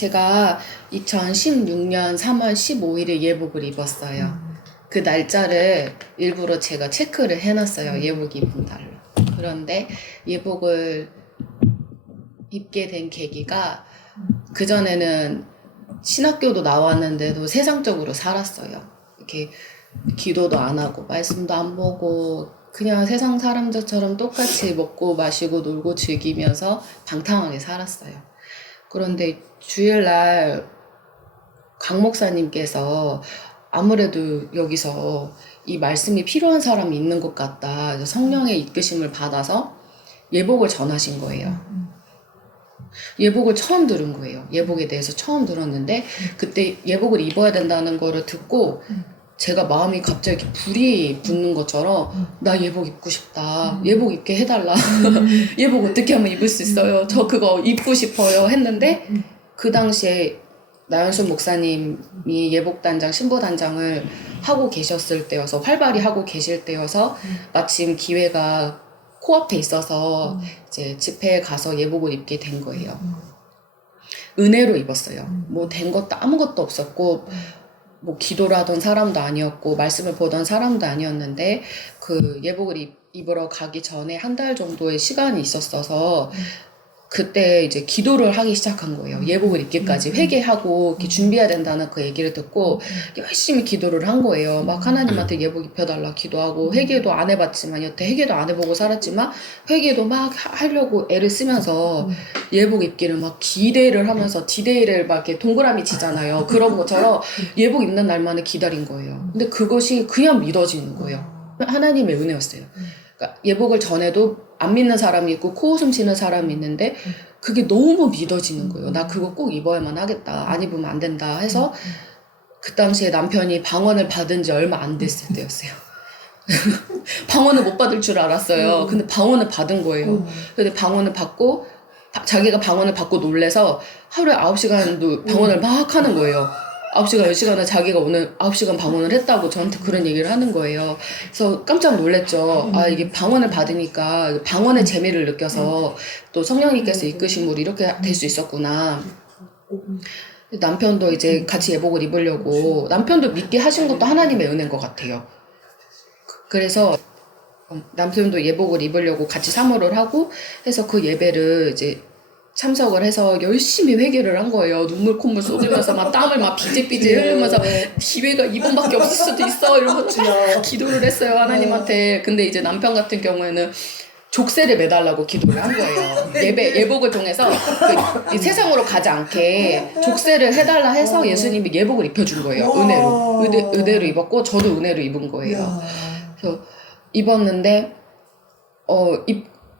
제가 2016년 3월 15일에 예복을 입었어요. 그 날짜를 일부러 제가 체크를 해놨어요. 예복 입은 날로. 그런데 예복을 입게 된 계기가 그전에는 신학교도 나왔는데도 세상적으로 살았어요. 이렇게 기도도 안 하고 말씀도 안 보고 그냥 세상 사람들처럼 똑같이 먹고 마시고 놀고 즐기면서 방탕하게 살았어요. 그런데 주일날 강 목사님께서 아무래도 여기서 이 말씀이 필요한 사람이 있는 것 같다. 그래서 성령의 이끄심을 받아서 예복을 전하신 거예요. 예복을 처음 들은 거예요. 예복에 대해서 처음 들었는데 그때 예복을 입어야 된다는 거를 듣고 제가 마음이 갑자기 불이 붙는 것처럼 나 예복 입고 싶다. 예복 입게 해달라. 예복 어떻게 하면 입을 수 있어요? 저 그거 입고 싶어요. 했는데 그 당시에 나연순 목사님이 예복단장, 신부단장을 하고 계셨을 때여서 활발히 하고 계실 때여서 마침 기회가 코앞에 있어서 이제 집회에 가서 예복을 입게 된 거예요. 은혜로 입었어요. 뭐 된 것도 아무것도 없었고 뭐 기도를 하던 사람도 아니었고 말씀을 보던 사람도 아니었는데 그 예복을 입으러 가기 전에 한 달 정도의 시간이 있었어서 그때 이제 기도를 하기 시작한 거예요. 예복을 입기까지 회개하고 이렇게 준비해야 된다는 그 얘기를 듣고 열심히 기도를 한 거예요. 막 하나님한테 예복 입혀달라 기도하고 회개도 안 해봤지만 여태 회개도 안 해보고 살았지만 회개도 막 하려고 애를 쓰면서 예복 입기를 막 기대를 하면서 디데이를 막 이렇게 동그라미 치잖아요. 그런 것처럼 예복 입는 날만을 기다린 거예요. 근데 그것이 그냥 믿어지는 거예요. 하나님의 은혜였어요. 그러니까 예복을 전에도 안 믿는 사람이 있고 코웃음 치는 사람이 있는데 그게 너무 믿어지는 거예요. 나 그거 꼭 입어야만 하겠다. 안 입으면 안 된다 해서 그 당시에 남편이 방언을 받은 지 얼마 안 됐을 때였어요. 방언을 못 받을 줄 알았어요. 근데 방언을 받은 거예요. 근데 방언을 받고 자기가 방언을 받고 놀래서 하루에 9시간도 방언을 막 하는 거예요. 9시간, 10시간을 자기가 오늘 9시간 방언을 했다고 저한테 그런 얘기를 하는 거예요. 그래서 깜짝 놀랐죠. 아, 이게 방언을 받으니까 방언의 재미를 느껴서 또 성령님께서 이끄심으로 이렇게 될 수 있었구나. 남편도 이제 같이 예복을 입으려고 남편도 믿게 하신 것도 하나님의 은혜인 것 같아요. 그래서 남편도 예복을 입으려고 같이 사모를 하고 해서 그 예배를 이제 참석을 해서 열심히 회개를 한 거예요. 눈물 콧물 쏟으면서 막 땀을 막 비질비질 흘리면서 기회가 이번밖에 없을 수도 있어 이러면서 막 기도를 했어요 하나님한테. 근데 이제 남편 같은 경우에는 족쇄를 매달라고 기도를 한 거예요. 예복을 통해서 그 세상으로 가지 않게 족쇄를 해달라 해서 예수님이 예복을 입혀준 거예요. 은혜로 입었고 저도 은혜로 입은 거예요. 그래서 입었는데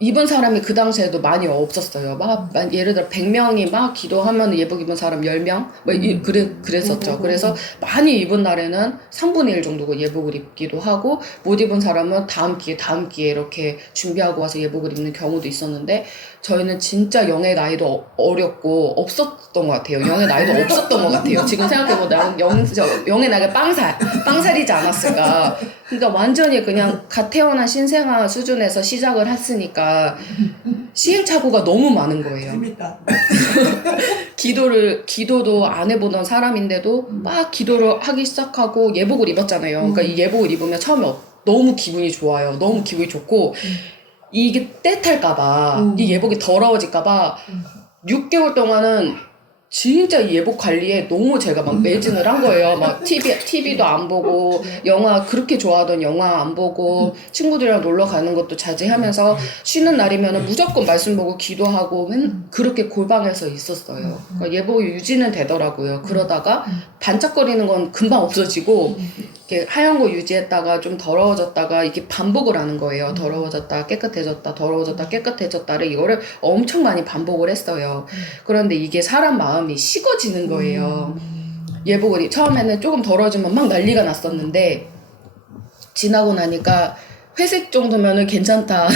입은 사람이 그 당시에도 많이 없었어요. 막 예를 들어 100명이 막 기도하면 예복 입은 사람 10명? 그랬었죠. 그래서 많이 입은 날에는 3분의 1 정도가 예복을 입기도 하고 못 입은 사람은 다음 기회 이렇게 준비하고 와서 예복을 입는 경우도 있었는데 저희는 진짜 영의 나이도 어렸고 없었던 것 같아요. 영의 나이도 없었던 것 같아요. 지금 생각해보면 영의 나이가 빵살이지 않았을까. 그러니까 완전히 그냥 갓 태어난 신생아 수준에서 시작을 했으니까 시행착오가 너무 많은 거예요. 재밌다. 기도도 안 해보던 사람인데도 막 기도를 하기 시작하고 예복을 입었잖아요. 그러니까 이 예복을 입으면 처음에 너무 기분이 좋아요. 너무 기분이 좋고 이게 때탈까봐 이 예복이 더러워질까봐 6개월 동안은 진짜 이 예복 관리에 너무 제가 막 매진을 한 거예요. 막 TV도 안 보고, 영화, 그렇게 좋아하던 영화 안 보고, 친구들이랑 놀러 가는 것도 자제하면서, 쉬는 날이면 무조건 말씀 보고 기도하고, 그렇게 골방에서 있었어요. 그러니까 예복이 유지는 되더라고요. 그러다가 반짝거리는 건 금방 없어지고, 이렇게 하얀 거 유지했다가 좀 더러워졌다가 이게 반복을 하는 거예요. 더러워졌다, 깨끗해졌다, 더러워졌다, 깨끗해졌다를 이거를 엄청 많이 반복을 했어요. 그런데 이게 사람 마음이 식어지는 거예요. 예복을 처음에는 조금 더러워지면 막 난리가 났었는데 지나고 나니까 회색 정도면은 괜찮다.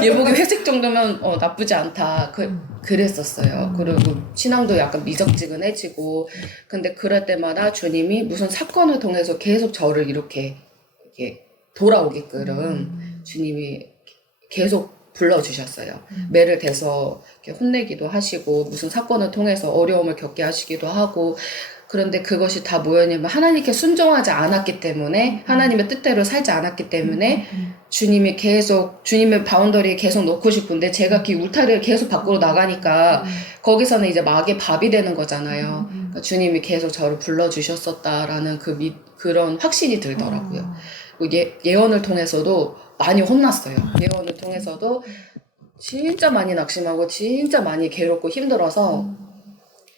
예복이 회색 정도면 나쁘지 않다. 그랬었어요. 그리고 신앙도 약간 미적지근해지고 근데 그럴 때마다 주님이 무슨 사건을 통해서 계속 저를 이렇게 돌아오게끔 주님이 계속 불러주셨어요. 매를 대서 이렇게 혼내기도 하시고 무슨 사건을 통해서 어려움을 겪게 하시기도 하고 그런데 그것이 다 뭐였냐면 하나님께 순종하지 않았기 때문에 하나님의 뜻대로 살지 않았기 때문에 주님이 계속 주님의 바운더리에 계속 놓고 싶은데 제가 그 울타리를 계속 밖으로 나가니까 거기서는 이제 막의 밥이 되는 거잖아요. 그러니까 주님이 계속 저를 불러주셨었다라는 그런 확신이 들더라고요. 예언을 통해서도 많이 혼났어요. 예언을 통해서도 진짜 많이 낙심하고 진짜 많이 괴롭고 힘들어서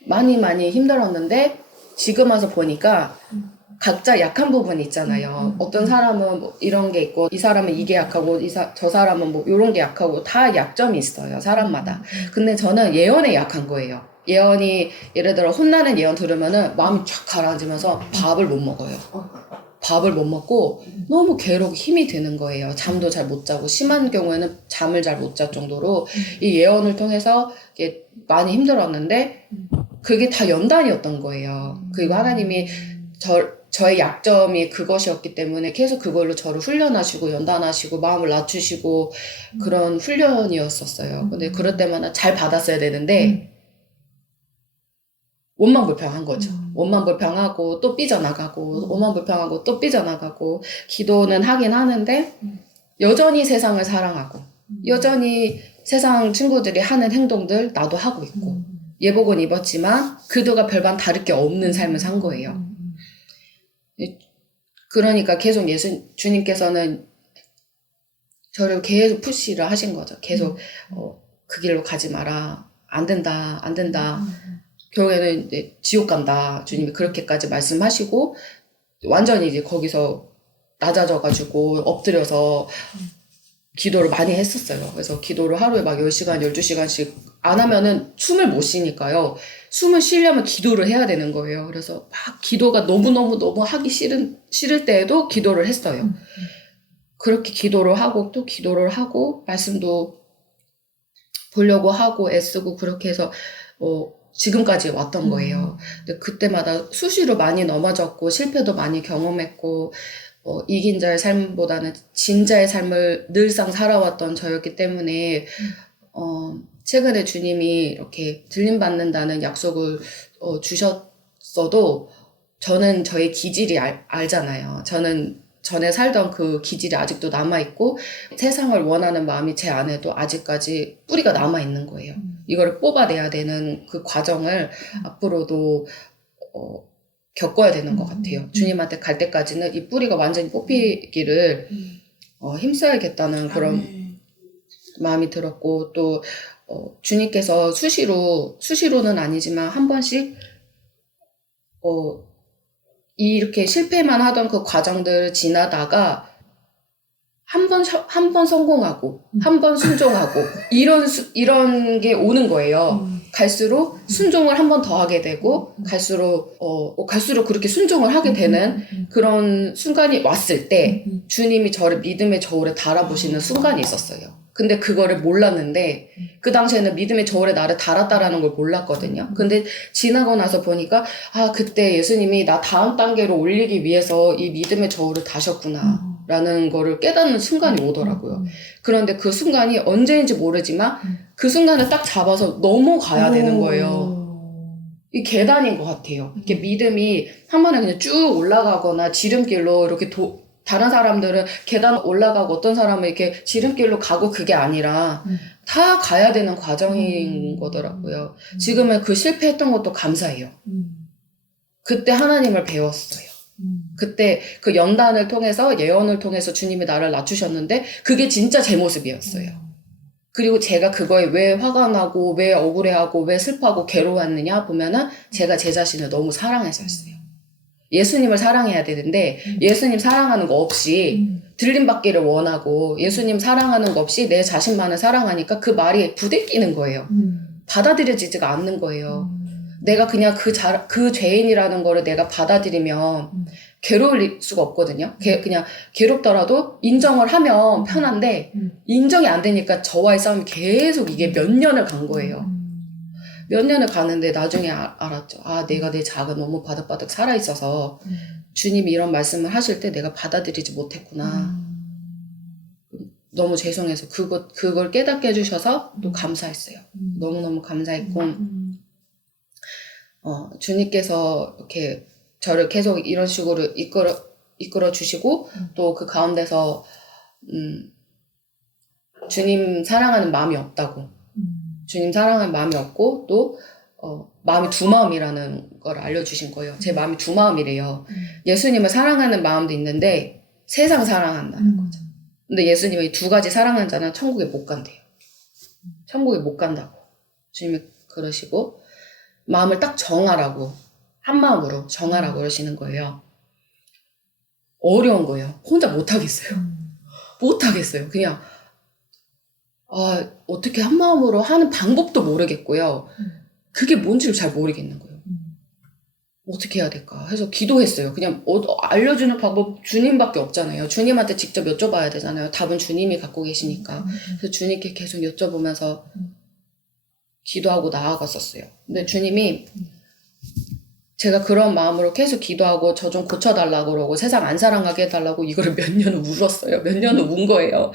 많이 힘들었는데 지금 와서 보니까 각자 약한 부분이 있잖아요. 어떤 사람은 뭐 이런 게 있고 이 사람은 이게 약하고 저 사람은 뭐 이런 게 약하고 다 약점이 있어요. 사람마다. 근데 저는 예언에 약한 거예요. 예언이 예를 들어 혼나는 예언 들으면은 마음이 쫙 가라앉으면서 밥을 못 먹어요. 밥을 못 먹고 너무 괴롭고 힘이 드는 거예요. 잠도 잘 못 자고 심한 경우에는 잠을 잘 못 잘 정도로 이 예언을 통해서 많이 힘들었는데 그게 다 연단이었던 거예요. 그리고 하나님이 저의 약점이 그것이었기 때문에 계속 그걸로 저를 훈련하시고 연단하시고 마음을 낮추시고 그런 훈련이었었어요. 근데 그럴 때마다 잘 받았어야 되는데 원망불평한 거죠. 원망불평하고 또 삐져나가고 원망불평하고 또 삐져나가고 기도는 하긴 하는데 여전히 세상을 사랑하고 여전히 세상 친구들이 하는 행동들 나도 하고 있고 예복은 입었지만 그들과 별반 다를 게 없는 삶을 산 거예요. 그러니까 계속 주님께서는 저를 계속 푸시를 하신 거죠. 계속 그 길로 가지 마라. 안 된다. 결국에는 이제 지옥 간다. 주님이 그렇게까지 말씀하시고 완전히 이제 거기서 낮아져가지고 엎드려서 기도를 많이 했었어요. 그래서 기도를 하루에 막 10시간, 12시간씩 안 하면은 숨을 못 쉬니까요. 숨을 쉬려면 기도를 해야 되는 거예요. 그래서 막 기도가 너무 하기 싫을 때에도 기도를 했어요. 그렇게 기도를 하고 또 기도를 하고 말씀도 보려고 하고 애쓰고 그렇게 해서 지금까지 왔던 거예요. 근데 그때마다 수시로 많이 넘어졌고 실패도 많이 경험했고 이긴 자의 삶보다는 진 자의 삶을 늘상 살아왔던 저였기 때문에 최근에 주님이 이렇게 들림받는다는 약속을 주셨어도 저는 저의 기질이 알잖아요. 저는 전에 살던 그 기질이 아직도 남아있고 세상을 원하는 마음이 제 안에도 아직까지 뿌리가 남아있는 거예요. 이거를 뽑아내야 되는 그 과정을 앞으로도 겪어야 되는 것 같아요. 주님한테 갈 때까지는 이 뿌리가 완전히 뽑히기를 힘써야겠다는 그런 마음이 들었고 또 주님께서 수시로는 아니지만 한 번씩 이렇게 실패만 하던 그 과정들을 지나다가 한 번 성공하고 한 번 순종하고 이런 게 오는 거예요. 갈수록 순종을 한 번 더 하게 되고 갈수록 그렇게 순종을 하게 되는 그런 순간이 왔을 때 주님이 저를 믿음의 저울에 달아보시는 순간이 있었어요. 근데 그거를 몰랐는데 그 당시에는 믿음의 저울에 나를 달았다라는 걸 몰랐거든요. 근데 지나고 나서 보니까 그때 예수님이 나 다음 단계로 올리기 위해서 이 믿음의 저울을 다셨구나 라는 거를 깨닫는 순간이 오더라고요. 그런데 그 순간이 언제인지 모르지만 그 순간을 딱 잡아서 넘어가야 되는 거예요. 이 계단인 것 같아요. 이렇게 믿음이 한 번에 그냥 쭉 올라가거나 지름길로 이렇게 다른 사람들은 계단 올라가고 어떤 사람은 이렇게 지름길로 가고 그게 아니라 다 가야 되는 과정인 거더라고요. 지금은 그 실패했던 것도 감사해요. 그때 하나님을 배웠어요. 그때 그 연단을 통해서 예언을 통해서 주님이 나를 낮추셨는데 그게 진짜 제 모습이었어요. 그리고 제가 그거에 왜 화가 나고 왜 억울해하고 왜 슬퍼하고 괴로웠느냐 보면은 제가 제 자신을 너무 사랑해서였어요. 예수님을 사랑해야 되는데 예수님 사랑하는 거 없이 들림받기를 원하고 예수님 사랑하는 거 없이 내 자신만을 사랑하니까 그 말이 부대끼는 거예요. 받아들여지지가 않는 거예요. 내가 그냥 그 죄인이라는 거를 내가 받아들이면 괴로울 수가 없거든요. 그냥 괴롭더라도 인정을 하면 편한데 인정이 안 되니까 저와의 싸움이 계속 이게 몇 년을 간 거예요. 몇 년을 가는데 나중에 알았죠. 내가 내 자아가 너무 바득바득 살아있어서 주님이 이런 말씀을 하실 때 내가 받아들이지 못했구나. 너무 죄송해서 그걸 깨닫게 해주셔서 또 감사했어요. 너무너무 감사했고, 주님께서 이렇게 저를 계속 이런 식으로 이끌어 주시고, 또 그 가운데서, 주님 사랑하는 마음이 없다고. 주님 사랑하는 마음이 없고, 또, 마음이 두 마음이라는 걸 알려주신 거예요. 제 마음이 두 마음이래요. 예수님을 사랑하는 마음도 있는데, 세상 사랑한다는 거죠. 근데 예수님이 두 가지 사랑하는 자는 천국에 못 간대요. 천국에 못 간다고. 주님이 그러시고, 마음을 딱 정하라고, 한 마음으로 정하라고 그러시는 거예요. 어려운 거예요. 혼자 못 하겠어요. 못 하겠어요. 그냥, 어떻게 한 마음으로 하는 방법도 모르겠고요. 그게 뭔지를 잘 모르겠는 거예요. 어떻게 해야 될까 해서 기도했어요. 그냥 알려주는 방법 주님밖에 없잖아요. 주님한테 직접 여쭤봐야 되잖아요. 답은 주님이 갖고 계시니까. 그래서 주님께 계속 여쭤보면서 기도하고 나아갔었어요. 근데 주님이 제가 그런 마음으로 계속 기도하고 저 좀 고쳐달라고 그러고 세상 안 사랑하게 해달라고 이거를 몇 년을 울었어요. 몇 년을 운 거예요.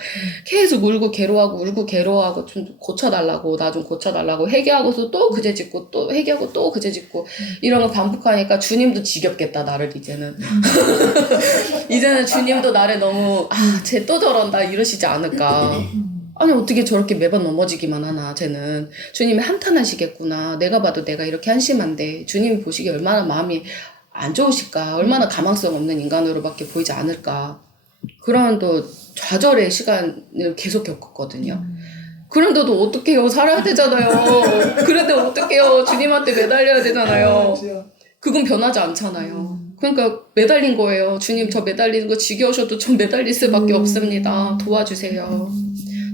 계속 울고 괴로워하고 좀 고쳐달라고, 나 좀 고쳐달라고 회개하고서 또 그제 짓고 또 회개하고 또 그제 짓고 이런 거 반복하니까 주님도 지겹겠다, 나를 이제는. 이제는 주님도 나를 너무 쟤 또 저런다 이러시지 않을까. 아니 어떻게 저렇게 매번 넘어지기만 하나 쟤는. 주님이 한탄하시겠구나. 내가 봐도 내가 이렇게 한심한데 주님이 보시기에 얼마나 마음이 안 좋으실까. 얼마나 가망성 없는 인간으로밖에 보이지 않을까. 그런 또 좌절의 시간을 계속 겪었거든요. 그런데도 어떡해요. 살아야 되잖아요. 그런데 어떡해요. 주님한테 매달려야 되잖아요. 그건 변하지 않잖아요. 그러니까 매달린 거예요. 주님 저 매달리는 거 지겨우셔도 전 매달릴 수밖에 없습니다. 도와주세요.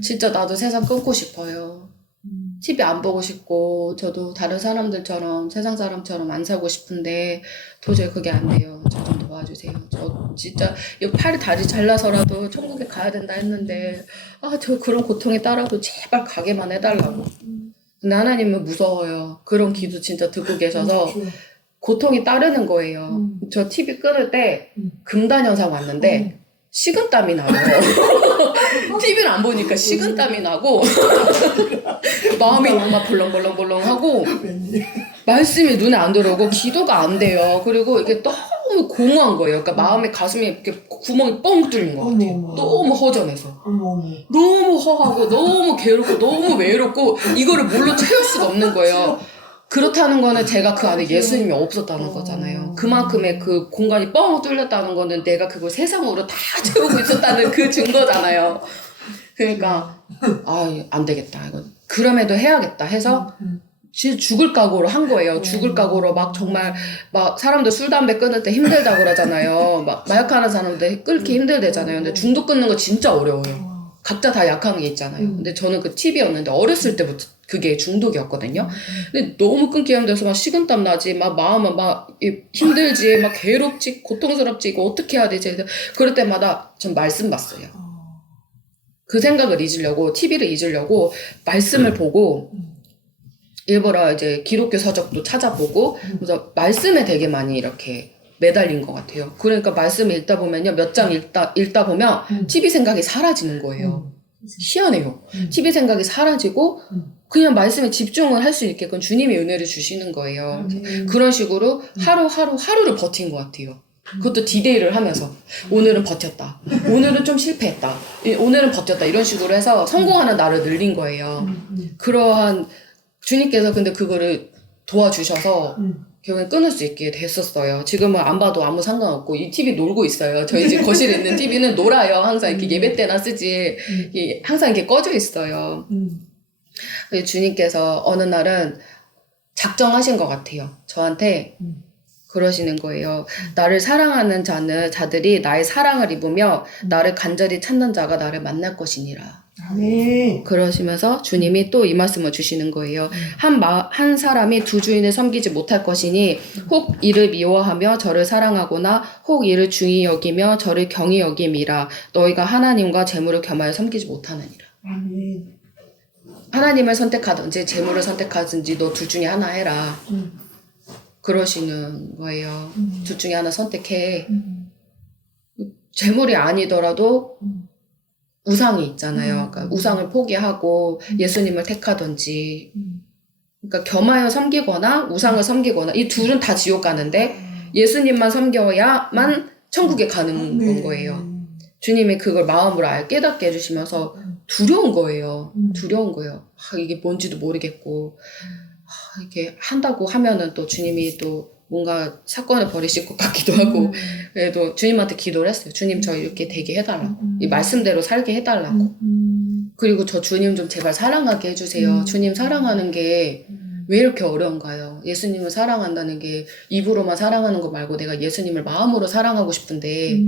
진짜 나도 세상 끊고 싶어요. TV 안 보고 싶고 저도 다른 사람들처럼 세상 사람처럼 안 살고 싶은데 도저히 그게 안 돼요. 저 좀 도와주세요. 저 진짜 이 팔이 다리 잘라서라도 천국에 가야 된다 했는데 저 그런 고통에 따라도 제발 가게만 해달라고. 근데 하나님은 무서워요. 그런 기도 진짜 듣고 계셔서 고통이 따르는 거예요. 저 TV 끊을 때 금단 현상 왔는데 식은땀이 나요. TV를 안 보니까 식은땀이 나고 마음이 막 벌렁벌렁벌렁하고 말씀이 눈에 안 들어오고 기도가 안 돼요. 그리고 이게 너무 공허한 거예요. 그러니까 마음의 가슴에 이렇게 구멍이 뻥 뚫린 것 같아요. 너무 허전해서. 너무 허하고 너무 괴롭고 너무 외롭고 이거를 뭘로 채울 수가 없는 거예요. 그렇다는 거는 제가 그 안에 예수님이 없었다는 거잖아요. 그만큼의 그 공간이 뻥 뚫렸다는 거는 내가 그걸 세상으로 다 채우고 있었다는 그 증거잖아요. 그러니까 안 되겠다. 이거 그럼에도 해야겠다 해서 진짜 죽을 각오로 한 거예요. 죽을 각오로 막 정말 막 사람들 술 담배 끊을 때 힘들다 그러잖아요. 막 마약하는 사람들 끊기 힘들대잖아요. 근데 중독 끊는 거 진짜 어려워요. 각자 다 약한 게 있잖아요. 근데 저는 그 팁이었는데 어렸을 때부터 그게 중독이었거든요. 근데 너무 끊기 힘들어서 막 식은땀 나지, 막 마음은 막 힘들지, 막 괴롭지, 고통스럽지, 이거 어떻게 해야 되지? 그럴 때마다 전 말씀 봤어요. 그 생각을 잊으려고, TV를 잊으려고 말씀을 보고, 일부러 이제 기독교 서적도 찾아보고, 그래서 말씀에 되게 많이 이렇게 매달린 것 같아요. 그러니까 말씀을 읽다 보면요, 몇 장 읽다 보면 TV 생각이 사라지는 거예요. 희한해요. TV 생각이 사라지고 그냥 말씀에 집중을 할 수 있게끔 주님이 은혜를 주시는 거예요. 그런 식으로 하루를 버틴 것 같아요. 그것도 디데이를 하면서 오늘은 버텼다. 오늘은 좀 실패했다. 오늘은 버텼다. 이런 식으로 해서 성공하는 날을 늘린 거예요. 그러한 주님께서 근데 그거를 도와주셔서 결국엔 끊을 수 있게 됐었어요. 지금은 안 봐도 아무 상관없고 이 TV 놀고 있어요. 저희 집 거실에 있는 TV는 놀아요. 항상 이렇게 예배 때나 쓰지. 항상 이렇게 꺼져 있어요. 주님께서 어느 날은 작정하신 것 같아요. 저한테 그러시는 거예요. 나를 사랑하는 자들이 나의 사랑을 입으며 나를 간절히 찾는 자가 나를 만날 것이니라. 아멘. 그러시면서 주님이 또 이 말씀을 주시는 거예요. 한 사람이 두 주인을 섬기지 못할 것이니 혹 이를 미워하며 저를 사랑하거나 혹 이를 중히 여기며 저를 경히 여김이라. 너희가 하나님과 재물을 겸하여 섬기지 못하느니라. 아멘. 하나님을 선택하든지 재물을 선택하든지 너 둘 중에 하나 해라. 그러시는 거예요. 둘 중에 하나 선택해. 재물이 아니더라도 우상이 있잖아요. 그러니까 우상을 포기하고 예수님을 택하든지. 그러니까 겸하여 섬기거나 우상을 섬기거나 이 둘은 다 지옥 가는데 예수님만 섬겨야만 천국에 가는 건 거예요. 주님이 그걸 마음으로 깨닫게 해주시면서 두려운 거예요. 두려운 거예요. 이게 뭔지도 모르겠고 이렇게 한다고 하면은 또 주님이 또 뭔가 사건을 벌이실 것 같기도 하고 그래도 주님한테 기도를 했어요. 주님 저 이렇게 되게 해달라고 이 말씀대로 살게 해달라고 그리고 저 주님 좀 제발 사랑하게 해주세요. 주님 사랑하는 게 왜 이렇게 어려운가요? 예수님을 사랑한다는 게 입으로만 사랑하는 거 말고 내가 예수님을 마음으로 사랑하고 싶은데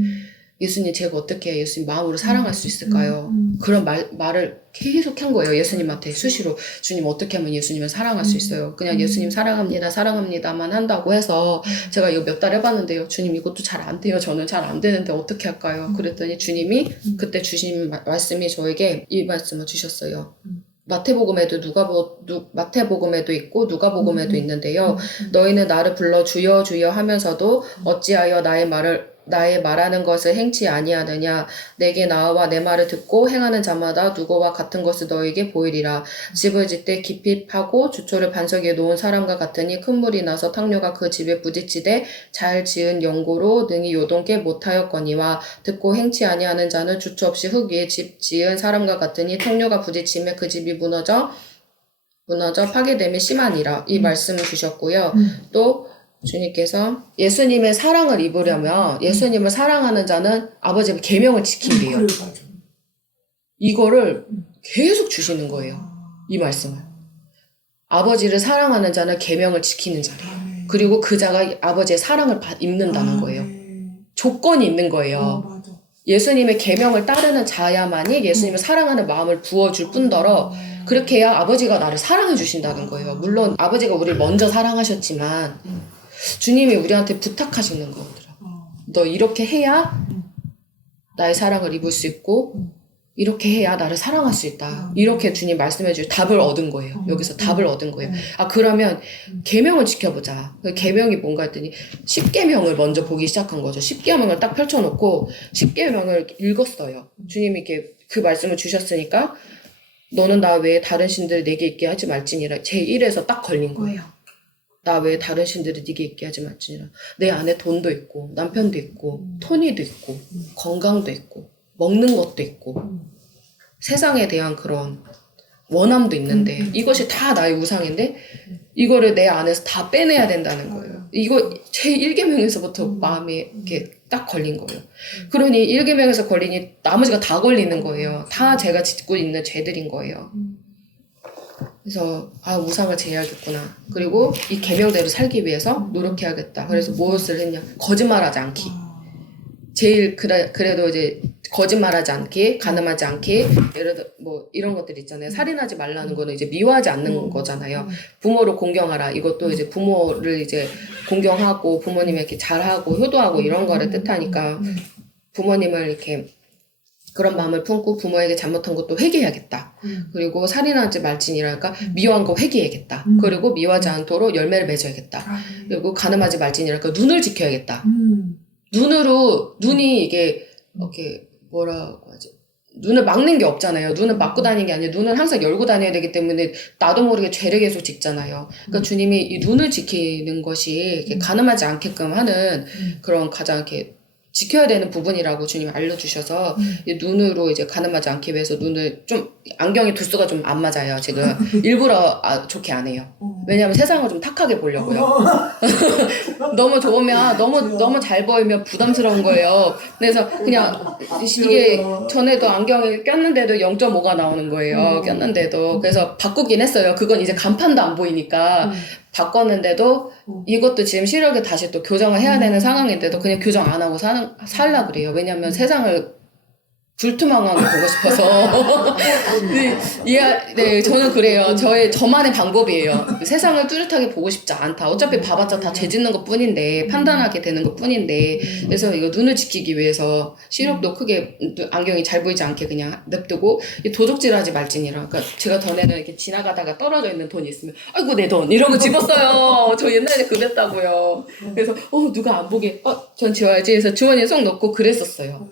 예수님 제가 어떻게 예수님 마음으로 사랑할 수 있을까요? 그런 말을 계속 한 거예요. 예수님한테 수시로 주님 어떻게 하면 예수님을 사랑할 수 있어요? 그냥 예수님 사랑합니다 사랑합니다만 한다고 해서 제가 이거 몇 달 해봤는데요. 주님 이것도 잘 안 돼요. 저는 잘 안 되는데 어떻게 할까요? 그랬더니 주님이 그때 주신 말씀이 저에게 이 말씀을 주셨어요. 마태복음에도 마태복음에도 있고 누가복음에도 있는데요. 너희는 나를 불러 주여 주여 하면서도 어찌하여 나의 말하는 것을 행치 아니하느냐. 내게 나와 내 말을 듣고 행하는 자마다 누구와 같은 것을 너에게 보이리라. 집을 짓되 깊이 파고 주초를 반석 위에 놓은 사람과 같으니 큰 물이 나서 탕류가 그 집에 부딪히되 잘 지은 연고로 능히 요동게 못하였거니와 듣고 행치 아니하는 자는 주초 없이 흙 위에 집 지은 사람과 같으니 탕류가 부딪히며 그 집이 무너져 파괴됨이 심하니라. 이 말씀을 주셨고요. 또 주님께서 예수님의 사랑을 입으려면 예수님을 사랑하는 자는 아버지의 계명을 지킨대요. 이거를 계속 주시는 거예요. 이 말씀을. 아버지를 사랑하는 자는 계명을 지키는 자래요. 그리고 그 자가 아버지의 사랑을 입는다는 거예요. 조건이 있는 거예요. 예수님의 계명을 따르는 자야만이 예수님을 사랑하는 마음을 부어줄 뿐더러 그렇게 해야 아버지가 나를 사랑해 주신다는 거예요. 물론 아버지가 우리를 먼저 사랑하셨지만 주님이 우리한테 부탁하시는 거더라. 너 이렇게 해야 나의 사랑을 입을 수 있고 이렇게 해야 나를 사랑할 수 있다. 이렇게 주님 말씀해 주실 답을 얻은 거예요. 여기서 답을 얻은 거예요. 그러면 계명을 지켜보자. 계명이 뭔가 했더니 10계명을 먼저 보기 시작한 거죠. 10계명을 딱 펼쳐놓고 10계명을 읽었어요. 주님이 이렇게 그 말씀을 주셨으니까 너는 나 외에 다른 신들을 내게 있게 하지 말지니라. 제1에서 딱 걸린 거예요. 나 외에 다른 신들을 네게 있게 하지 말지니라. 내 안에 돈도 있고 남편도 있고 토니도 있고 건강도 있고 먹는 것도 있고 세상에 대한 그런 원함도 있는데 이것이 다 나의 우상인데 이거를 내 안에서 다 빼내야 된다는 거예요. 이거 제 1계명에서부터 마음에 이렇게 딱 걸린 거예요. 그러니 1계명에서 걸리니 나머지가 다 걸리는 거예요. 다 제가 짓고 있는 죄들인 거예요. 그래서 우상을 제해야겠구나. 그리고 이 계명대로 살기 위해서 노력해야겠다. 그래서 무엇을 했냐? 거짓말하지 않기. 제일 그래도 이제 거짓말하지 않기, 가늠하지 않기, 예를 들어 뭐 이런 것들 있잖아요. 살인하지 말라는 거는 이제 미워하지 않는 거잖아요. 부모를 공경하라. 이것도 이제 부모를 이제 공경하고 부모님에게 잘하고 효도하고 이런 거를 뜻하니까 부모님을 이렇게 그런 마음을 품고 부모에게 잘못한 것도 회개해야겠다. 그리고 살인하지 말지니라니까 미워한 거 회개해야겠다. 그리고 미워하지 않도록 열매를 맺어야겠다. 그리고 가늠하지 말지니라니까 눈을 지켜야겠다. 눈이 이게 이렇게 뭐라고 하지? 눈을 막는 게 없잖아요. 눈을 막고 다니는 게 아니라 눈을 항상 열고 다녀야 되기 때문에 나도 모르게 죄를 계속 짓잖아요. 그러니까 주님이 이 눈을 지키는 것이 이렇게 가늠하지 않게끔 하는 그런 가장 이렇게 지켜야 되는 부분이라고 주님이 알려주셔서 눈으로 이제 가늠하지 않기 위해서 눈을 좀 안경의 두수가 좀 안 맞아요. 지금 일부러 좋게 안 해요. 왜냐하면 세상을 좀 탁하게 보려고요. 너무 좋으면 너무 잘 보이면 부담스러운 거예요. 그래서 그냥 이게 전에도 안경을 꼈는데도 0.5가 나오는 거예요. 꼈는데도 그래서 바꾸긴 했어요. 그건 이제 간판도 안 보이니까. 바꿨는데도 이것도 지금 시력에 다시 또 교정을 해야 되는 상황인데도 그냥 교정 안 하고 살라 그래요. 왜냐면 세상을 불투명하게 보고 싶어서. 네, 저는 그래요. 저만의 방법이에요. 세상을 뚜렷하게 보고 싶지 않다. 어차피 봐봤자 다 죄 짓는 것 뿐인데, 판단하게 되는 것 뿐인데, 그래서 이거 눈을 지키기 위해서 시력도 크게, 안경이 잘 보이지 않게 그냥 냅두고, 도적질 하지 말지니라. 그러니까 제가 전에는 이렇게 지나가다가 떨어져 있는 돈이 있으면, 아이고, 내 돈! 이러고 집었어요. 저 옛날에 그랬다고요. 그래서, 누가 안 보게, 전 지워야지. 그래서 주머니에 쏙 넣고 그랬었어요.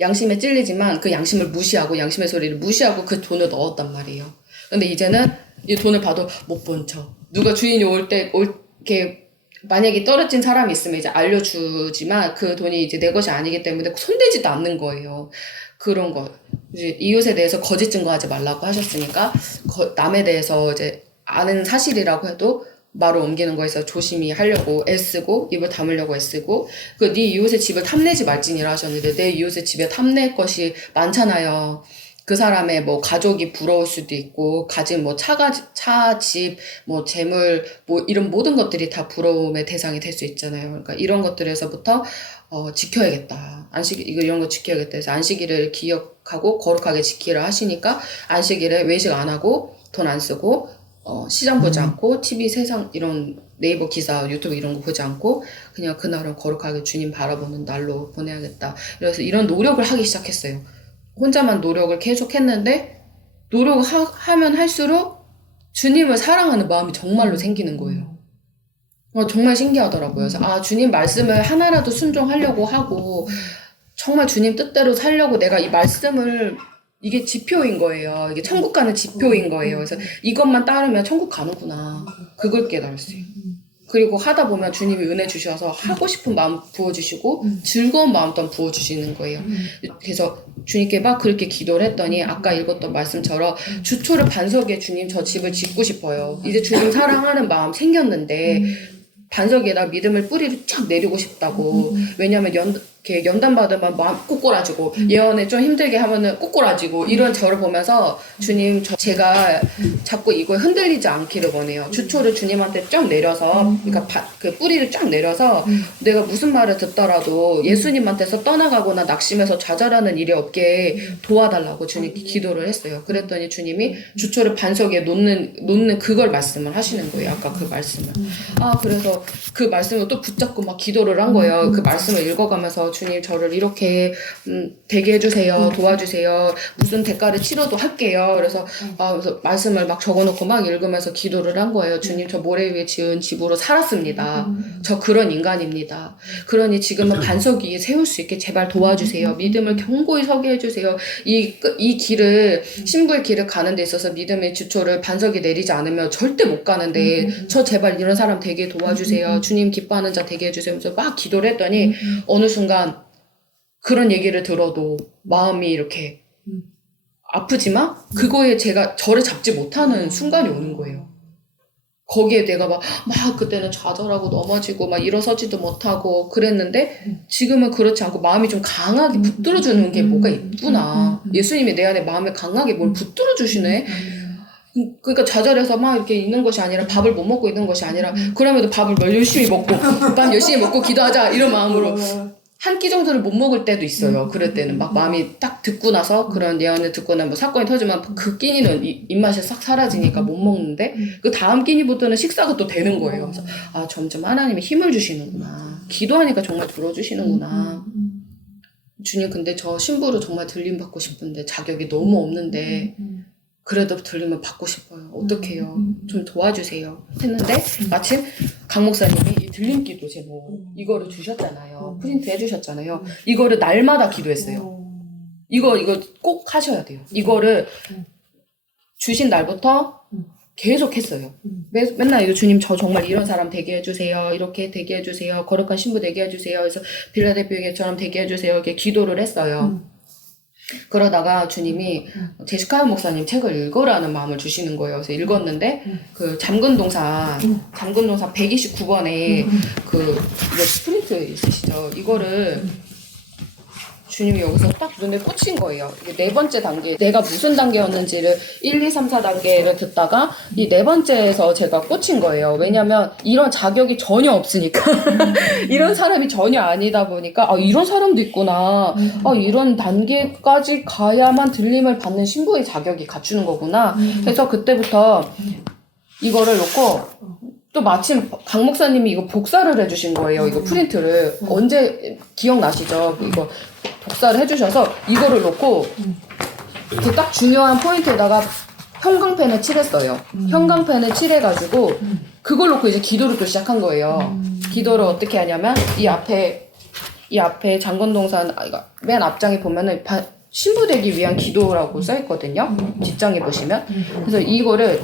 양심에 찔리지만 그 양심을 무시하고 양심의 소리를 무시하고 그 돈을 넣었단 말이에요. 근데 이제는 이 돈을 봐도 못 본 척. 누가 주인이 이렇게 만약에 떨어진 사람이 있으면 이제 알려주지만 그 돈이 이제 내 것이 아니기 때문에 손대지도 않는 거예요. 그런 거. 이제 이웃에 대해서 거짓 증거하지 말라고 하셨으니까 남에 대해서 이제 아는 사실이라고 해도 말을 옮기는 거에서 조심히 하려고 애쓰고 입을 다물려고 애쓰고 그 네 이웃의 집을 탐내지 말지니라 하셨는데 내 이웃의 집에 탐낼 것이 많잖아요. 그 사람의 뭐 가족이 부러울 수도 있고 가진 뭐 차, 집, 뭐 재물 뭐 이런 모든 것들이 다 부러움의 대상이 될 수 있잖아요. 그러니까 이런 것들에서부터 지켜야겠다. 이런 거 지켜야겠다 해서 안식일을 기억하고 거룩하게 지키라 하시니까 안식일에 외식 안 하고 돈 안 쓰고 시장 보지 않고 TV 세상 이런 네이버 기사 유튜브 이런 거 보지 않고 그냥 그날은 거룩하게 주님 바라보는 날로 보내야겠다. 그래서 이런 노력을 하기 시작했어요. 혼자만 노력을 계속 했는데 노력을 하면 할수록 주님을 사랑하는 마음이 정말로 생기는 거예요. 정말 신기하더라고요. 그래서 주님 말씀을 하나라도 순종하려고 하고 정말 주님 뜻대로 살려고 내가 이 말씀을 이게 지표인 거예요. 이게 천국 가는 지표인 거예요. 그래서 이것만 따르면 천국 가는구나. 그걸 깨달았어요. 그리고 하다 보면 주님이 은혜 주셔서 하고 싶은 마음 부어주시고 즐거운 마음 또한 부어주시는 거예요. 그래서 주님께 막 그렇게 기도를 했더니 아까 읽었던 말씀처럼 주초를 반석에 주님 저 집을 짓고 싶어요. 이제 주님 사랑하는 마음 생겼는데 반석에다 믿음을 뿌리를 쫙 내리고 싶다고. 왜냐면 이렇게 연단 받으면 마음 꼬꾸라지고 예언에 좀 힘들게 하면은 꼬꾸라지고 이런 저를 보면서 주님 제가 자꾸 이거에 흔들리지 않기를 원해요. 주초를 주님한테 쫙 내려서 그러니까 그 뿌리를 쫙 내려서 내가 무슨 말을 듣더라도 예수님한테서 떠나가거나 낙심해서 좌절하는 일이 없게 도와달라고 주님께 기도를 했어요. 그랬더니 주님이 주초를 반석에 놓는 그걸 말씀을 하시는 거예요. 아까 그 말씀을. 그래서 그 말씀을 또 붙잡고 막 기도를 한 거예요. 그 말씀을 읽어가면서 주님 저를 이렇게 되게 해주세요. 도와주세요. 무슨 대가를 치러도 할게요. 그래서 말씀을 막 적어놓고 막 읽으면서 기도를 한 거예요. 주님 저 모래 위에 지은 집으로 살았습니다. 저 그런 인간입니다. 그러니 지금은 반석 위에 세울 수 있게 제발 도와주세요. 믿음을 견고히 서게 해주세요. 이 길을 신부의 길을 가는 데 있어서 믿음의 주초를 반석에 내리지 않으면 절대 못 가는데 저 제발 이런 사람 되게 도와주세요. 주님 기뻐하는 자 되게 해주세요. 그래서 막 기도를 했더니 어느 순간 그런 얘기를 들어도 마음이 이렇게 아프지만 그거에 제가 저를 잡지 못하는 순간이 오는 거예요. 거기에 내가 막 그때는 좌절하고 넘어지고 막 일어서지도 못하고 그랬는데 지금은 그렇지 않고 마음이 좀 강하게 붙들어주는 게 뭐가 있구나. 예수님이 내 안에 마음에 강하게 뭘 붙들어주시네. 그러니까 좌절해서 막 이렇게 있는 것이 아니라 밥을 못 먹고 있는 것이 아니라 그럼에도 밥을 열심히 먹고 밥 열심히 먹고 기도하자 이런 마음으로 한 끼 정도를 못 먹을 때도 있어요. 그럴 때는 막 마음이 딱 듣고 나서 그런 예언을 듣고 나면 뭐 사건이 터지면 그 끼니는 입맛이 싹 사라지니까 못 먹는데 그 다음 끼니부터는 식사가 또 되는 거예요. 그래서 점점 하나님이 힘을 주시는구나. 기도하니까 정말 들어주시는구나. 주님 근데 저 신부로 정말 들림 받고 싶은데 자격이 너무 없는데 그래도 들리면 받고 싶어요. 어떡해요? 좀 도와주세요. 했는데 마침 강 목사님이 이 들림기도 제목 이거를 주셨잖아요. 프린트 해주셨잖아요. 이거를 날마다 기도했어요. 이거 꼭 하셔야 돼요. 이거를 주신 날부터 계속 했어요. 맨날 이거 주님 저 정말 이런 사람 되게 해주세요. 이렇게 되게 해주세요. 거룩한 신부 되게 해주세요. 그래서 빌라델피아처럼 되게 해주세요. 이렇게 기도를 했어요. 그러다가 주님이 제시카 목사님 책을 읽으라는 마음을 주시는 거예요. 그래서 읽었는데 그 잠근동산 129번에 이거 프린트 있으시죠? 이거를 주님이 여기서 딱 눈에 꽂힌 거예요. 이게 네 번째 단계, 내가 무슨 단계였는지를 1, 2, 3, 4단계를 듣다가 이 네 번째에서 제가 꽂힌 거예요. 왜냐면 이런 자격이 전혀 없으니까. 이런 사람이 전혀 아니다 보니까 이런 사람도 있구나. 이런 단계까지 가야만 들림을 받는 신부의 자격이 갖추는 거구나. 그래서 그때부터 이거를 놓고 또 마침 강 목사님이 이거 복사를 해주신 거예요. 이거 프린트를. 언제 기억나시죠? 이거 복사를 해주셔서 이거를 놓고 그 딱 중요한 포인트에다가 형광펜을 칠했어요. 형광펜을 칠해가지고 그걸 놓고 이제 기도를 또 시작한 거예요. 기도를 어떻게 하냐면 이 앞에 이 앞에 장건동산 맨 앞장에 보면은 신부 되기 위한 기도라고 써있거든요. 뒷장에 보시면. 그래서 이거를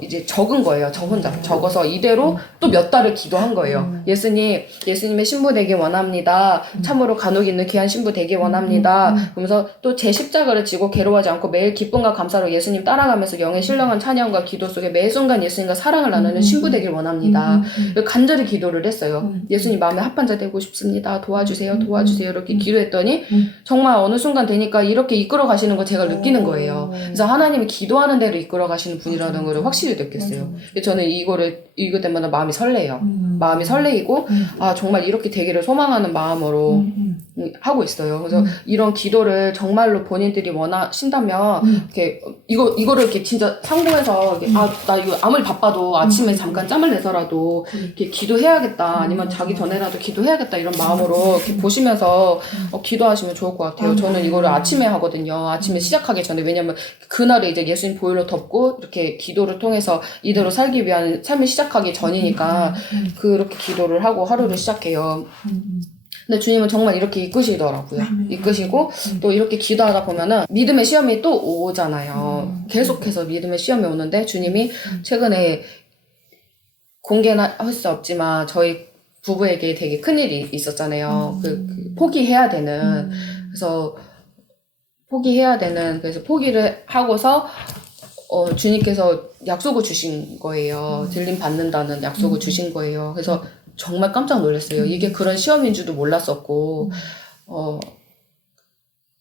이제 적은 거예요. 저 혼자 적어서 이대로 또 몇 달을 기도한 거예요. 예수님의 신부 되기 원합니다. 참으로 간혹 있는 귀한 신부 되기 원합니다. 그러면서 또 제 십자가를 지고 괴로워하지 않고 매일 기쁨과 감사로 예수님 따라가면서 영의 신령한 찬양과 기도 속에 매 순간 예수님과 사랑을 나누는 신부 되길 원합니다. 간절히 기도를 했어요. 예수님 마음에 합한 자 되고 싶습니다. 도와주세요. 도와주세요. 이렇게 기도했더니 정말 어느 순간 되니까 이렇게 이끌어 가시는 거 제가 느끼는 거예요. 그래서 하나님이 기도하는 대로 이끌어 가시는 분이라는 걸 확실히 느꼈어요. 저는 이거를 읽을 때마다 마음이 설레요. 마음이 설레이고 아 정말 이렇게 되기를 소망하는 마음으로 하고 있어요. 그래서 이런 기도를 정말로 본인들이 원하신다면 이렇게 이거를 이렇게 진짜 상고해서 나 이거 아무리 바빠도 아침에 잠깐 짬을 내서라도 이렇게 기도해야겠다. 아니면 자기 전에라도 기도해야겠다. 이런 마음으로 이렇게 보시면서 기도하시면 좋을 것 같아요. 저는 이거를 아침에 하거든요. 아침에 시작하기 전에. 왜냐면 그날에 이제 예수님 보혈로 덮고 이렇게 기도를 통해서 이대로 살기 위한 삶을 시작하기 전이니까 그렇게 기도를 하고 하루를 시작해요. 근데 주님은 정말 이렇게 이끄시더라고요. 이끄시고 또 이렇게 기도하다 보면은 믿음의 시험이 또 오잖아요. 계속해서 믿음의 시험이 오는데 주님이 최근에 공개는 할 수 없지만 저희 부부에게 되게 큰일이 있었잖아요. 그 포기해야 되는. 그래서 그래서 포기를 하고서 주님께서 약속을 주신 거예요. 들림 받는다는 약속을 주신 거예요. 그래서 정말 깜짝 놀랐어요. 이게 그런 시험인 줄도 몰랐었고,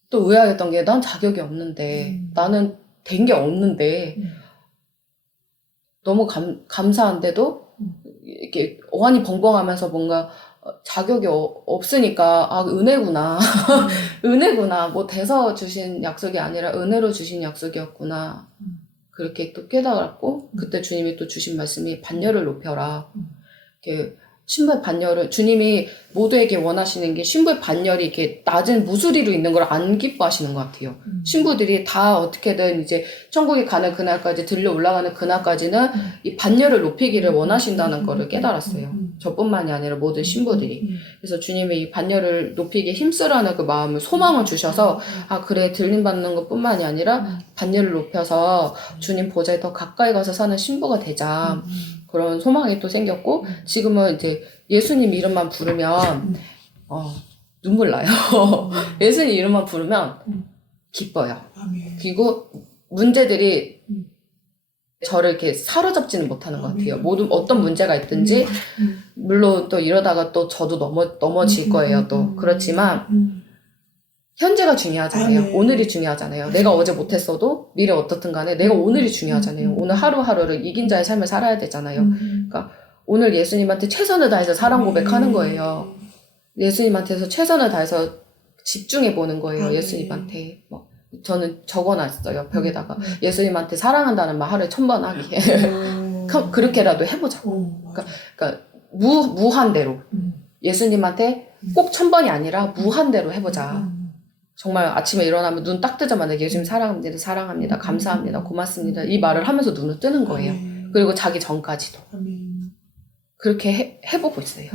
또 의아했던 게 난 자격이 없는데, 나는 된 게 없는데, 너무 감사한데도, 이렇게 어안이 벙벙하면서 뭔가 자격이 없으니까, 아, 은혜구나. 은혜구나. 뭐 돼서 주신 약속이 아니라 은혜로 주신 약속이었구나. 그렇게 또 깨달았고, 그때 주님이 또 주신 말씀이 반열을 높여라. 이렇게 신부의 반열을 주님이 모두에게 원하시는 게 신부의 반열이 이렇게 낮은 무수리로 있는 걸 안 기뻐하시는 것 같아요. 신부들이 다 어떻게든 이제 천국에 가는 그날까지 들려 올라가는 그날까지는 이 반열을 높이기를 원하신다는 거를 깨달았어요. 저뿐만이 아니라 모든 신부들이. 그래서 주님이 이 반열을 높이기에 힘쓰라는 그 마음을 소망을 주셔서 아 그래 들림 받는 것뿐만이 아니라 반열을 높여서 주님 보좌에 더 가까이 가서 사는 신부가 되자. 그런 소망이 또 생겼고 지금은 이제 예수님 이름만 부르면 눈물 나요. 예수님 이름만 부르면 기뻐요. 그리고 문제들이 저를 이렇게 사로잡지는 못하는 것 같아요. 모든 어떤 문제가 있든지 물론 또 이러다가 또 저도 넘어질 거예요. 또 그렇지만 현재가 중요하잖아요. 오늘이 중요하잖아요. 내가 어제 못했어도 미래 어떻든 간에 내가 오늘이 중요하잖아요. 오늘 하루하루를 이긴 자의 삶을 살아야 되잖아요. 그러니까 오늘 예수님한테 최선을 다해서 사랑 고백하는 거예요. 예수님한테서 최선을 다해서 집중해 보는 거예요. 예수님한테. 저는 적어놨어요. 벽에다가. 예수님한테 사랑한다는 말 하루에 1000번 하기. 그렇게라도 해보자고. 그러니까 무한대로. 예수님한테 꼭 1000번이 아니라 무한대로 해보자. 정말 아침에 일어나면 눈 딱 뜨자마자 예수님 사랑합니다, 사랑합니다, 감사합니다, 고맙습니다 이 말을 하면서 눈을 뜨는 거예요. 그리고 자기 전까지도 그렇게 해보고 있어요.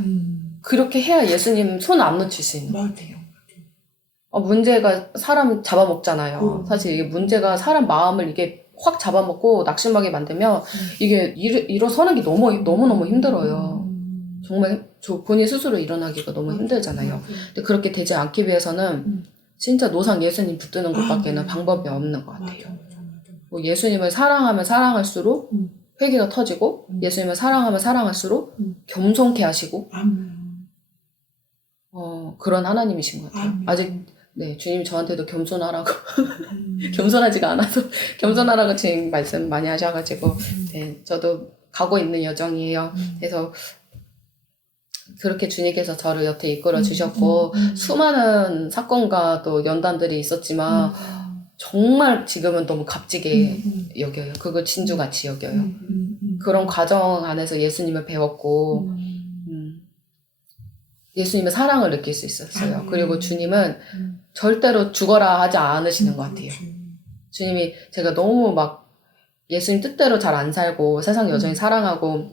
그렇게 해야 예수님 손 안 놓칠 수 있는 거예요. 문제가 사람 잡아먹잖아요. 사실 이게 문제가 사람 마음을 이게 확 잡아먹고 낙심하게 만들면 이게 일어서는 게 너무너무 힘들어요. 정말 본인 스스로 일어나기가 너무 힘들잖아요. 근데 그렇게 되지 않기 위해서는 진짜 노상 예수님 붙드는 것밖에는 방법이 없는 것 같아요. 뭐 예수님을 사랑하면 사랑할수록 회개가 터지고 예수님을 사랑하면 사랑할수록 겸손케 하시고 그런 하나님이신 것 같아요. 아직 네 주님이 저한테도 겸손하라고 겸손하지가 않아서 겸손하라고 지금 말씀 많이 하셔가지고 네 저도 가고 있는 여정이에요. 그래서 그렇게 주님께서 저를 여태 이끌어 주셨고 수많은 사건과 또 연단들이 있었지만 정말 지금은 너무 값지게 여겨요. 그걸 진주같이 여겨요. 그런 과정 안에서 예수님을 배웠고 예수님의 사랑을 느낄 수 있었어요. 그리고 주님은 절대로 죽어라 하지 않으시는 것 같아요. 주님이 제가 너무 막 예수님 뜻대로 잘 안 살고 세상 여전히 사랑하고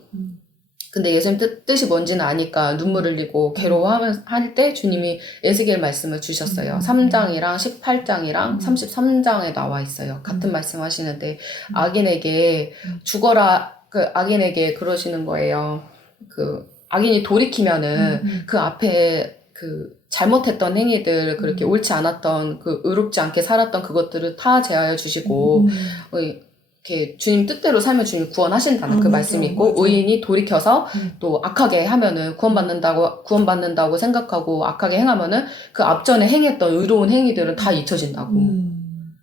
근데 예수님 뜻이 뭔지는 아니까 눈물 흘리고 괴로워하면서 할 때 주님이 에스겔 말씀을 주셨어요. 3장이랑 18장이랑 33장에 나와 있어요. 같은 말씀 하시는데 악인에게 죽어라, 그 악인에게 그러시는 거예요. 그 악인이 돌이키면은 그 앞에 그 잘못했던 행위들, 그렇게 옳지 않았던, 그 의롭지 않게 살았던 그것들을 다 제하여 주시고 이렇게 주님 뜻대로 살면 주님 구원하신다는 그 말씀이 있고, 맞아. 의인이 돌이켜서 또 악하게 하면은 구원받는다고 생각하고 악하게 행하면은 그 앞전에 행했던 의로운 행위들은 다 잊혀진다고.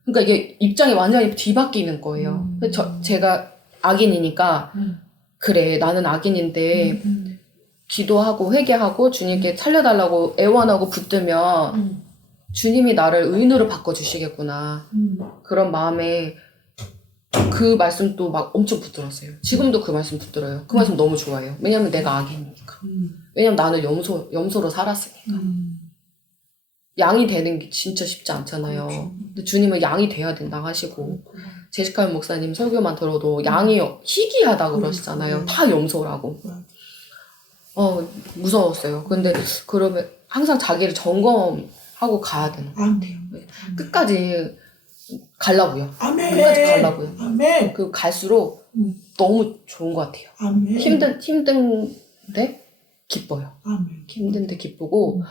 그러니까 이게 입장이 완전히 뒤바뀌는 거예요. 제가 악인이니까 그래, 나는 악인인데 기도하고 회개하고 주님께 살려달라고 애원하고 붙들면 주님이 나를 의인으로 바꿔주시겠구나. 그런 마음에 그 말씀도 막 엄청 붙들었어요. 지금도 그 말씀 붙들어요. 그 말씀 너무 좋아해요. 왜냐면 내가 악인이니까. 왜냐면 나는 염소로 살았으니까. 양이 되는 게 진짜 쉽지 않잖아요. 근데 주님은 양이 돼야 된다 하시고, 제시카 목사님 설교만 들어도 양이 희귀하다 그러시잖아요. 다 염소라고. 무서웠어요. 근데 그러면 항상 자기를 점검하고 가야 되는 거예요. 안 돼요. 끝까지 가려고요. 아멘. 끝까지 가려고요. 아멘. 그 갈수록 너무 좋은 것 같아요. 아멘. 힘든데 기뻐요. 아멘. 힘든데 기쁘고,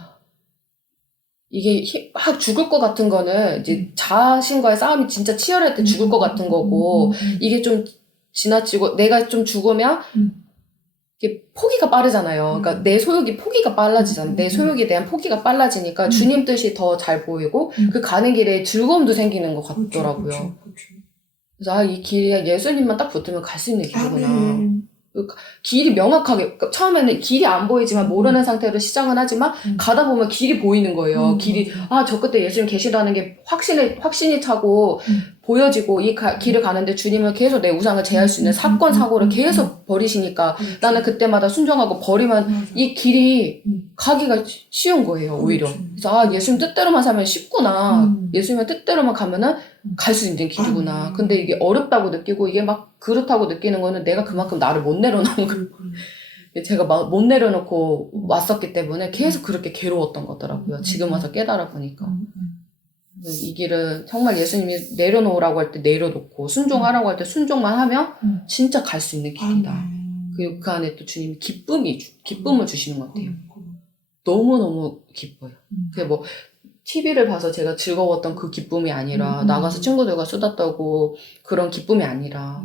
이게 막 죽을 것 같은 거는 이제 자신과의 싸움이 진짜 치열할 때 죽을 것 같은 거고, 이게 좀 지나치고 내가 좀 죽으면 이게 포기가 빠르잖아요. 그러니까 내 소욕이 포기가 빨라지잖아요. 내 소욕에 대한 포기가 빨라지니까 주님 뜻이 더 잘 보이고 그 가는 길에 즐거움도 생기는 것 같더라고요. 그래서 이 길에 예수님만 딱 붙으면 갈 수 있는 길이구나. 아멘. 길이 명확하게, 처음에는 길이 안 보이지만 모르는 상태로 시작은 하지만 가다 보면 길이 보이는 거예요. 길이, 저 끝에 예수님 계시다는 게 확신이 차고 보여지고, 길을 가는데 주님은 계속 내 우상을 제할 수 있는 사건, 사고를 계속 버리시니까 나는 그때마다 순종하고 버리면 이 길이 가기가 쉬운 거예요, 오히려. 그래서 예수님 뜻대로만 살면 쉽구나. 예수님의 뜻대로만 가면은 갈 수 있는 길이구나. 근데 이게 어렵다고 느끼고 이게 막 그렇다고 느끼는 거는 내가 그만큼 나를 못 내려놓은 거. 제가 못 내려놓고 왔었기 때문에 계속 그렇게 괴로웠던 거더라고요. 지금 와서 깨달아 보니까. 이 길은 정말 예수님이 내려놓으라고 할 때 내려놓고 순종하라고 할 때 순종만 하면 진짜 갈 수 있는 길이다. 그리고 그 안에 또 주님이 기쁨을 주시는 것 같아요. 너무너무 기뻐요. 그게 뭐 TV를 봐서 제가 즐거웠던 그 기쁨이 아니라 나가서 친구들과 수다 떨고 그런 기쁨이 아니라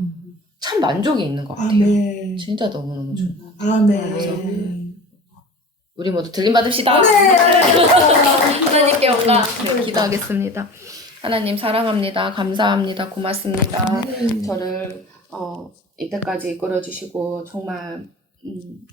참 만족이 있는 것 같아요. 아멘. 진짜 너무너무 좋아요. 아멘. 우리 모두 들림 받읍시다. 하나님께 영광. 기도하겠습니다. 하나님 사랑합니다. 감사합니다. 고맙습니다. 저를 이때까지 이끌어 주시고 정말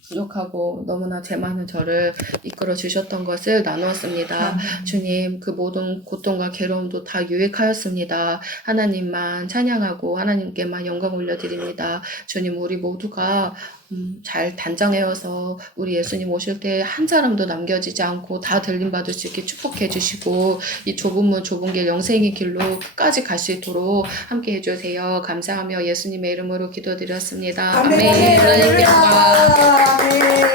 부족하고 너무나 제 많은 저를 이끌어 주셨던 것을 나누었습니다. 주님, 그 모든 고통과 괴로움도 다 유익하였습니다. 하나님만 찬양하고 하나님께만 영광 올려드립니다. 주님, 우리 모두가 잘 단장해서 우리 예수님 오실 때 한 사람도 남겨지지 않고 다 들림 받을 수 있게 축복해 주시고 이 좁은 문 좁은 길 영생의 길로 끝까지 갈 수 있도록 함께 해주세요. 감사하며 예수님의 이름으로 기도드렸습니다. 아멘. 하나님께 영광. 아멘.